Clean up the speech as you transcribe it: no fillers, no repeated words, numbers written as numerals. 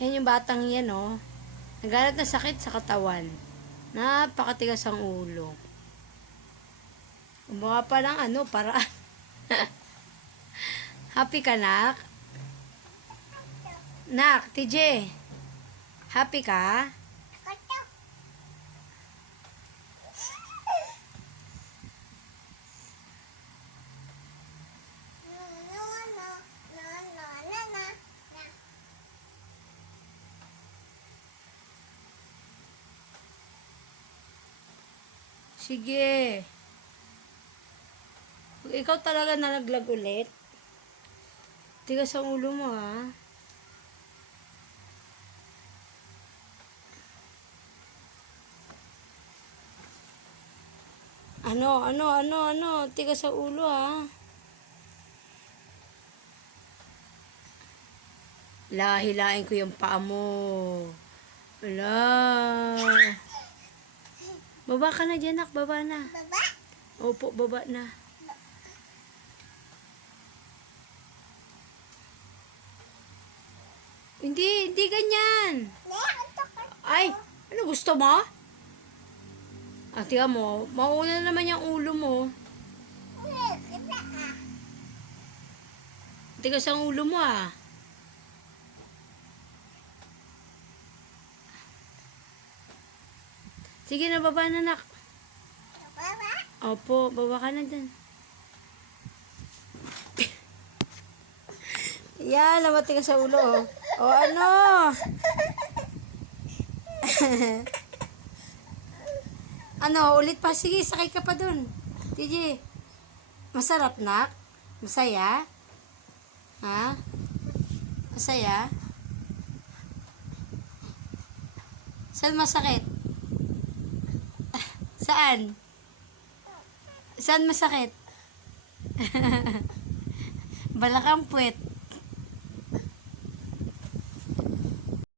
Yan yung batang yan, oh. Naghanap ng sakit sa katawan. Napakatigas ang ulo. Gumawa pa ng paraan. Happy ka, nak? Nak, TJ. Happy ka? Sige. Pag ikaw talaga nalaglag ulit, tigas ang ulo mo, ha? Ano? Tigas ang ulo, ha? Hilain ko yung paa mo. Wala. Baba ka na dyan, nak. Baba na. Baba? Opo, baba na. Hindi ganyan. Ay, ano gusto mo? Tingnan mo, mauna naman yung ulo mo. Tigas ang ulo mo, ah. Sige na, baba na, nak. Baba? Opo, baba ka na dyan. Yan, namati ka sa ulo, oh. O ano? Ano, ulit pa? Sige, sakay ka pa dun. TJ, masarap, nak? Masaya? Ha? Masaya? Saan masakit? Saan? Saan masakit? Balakang puwet.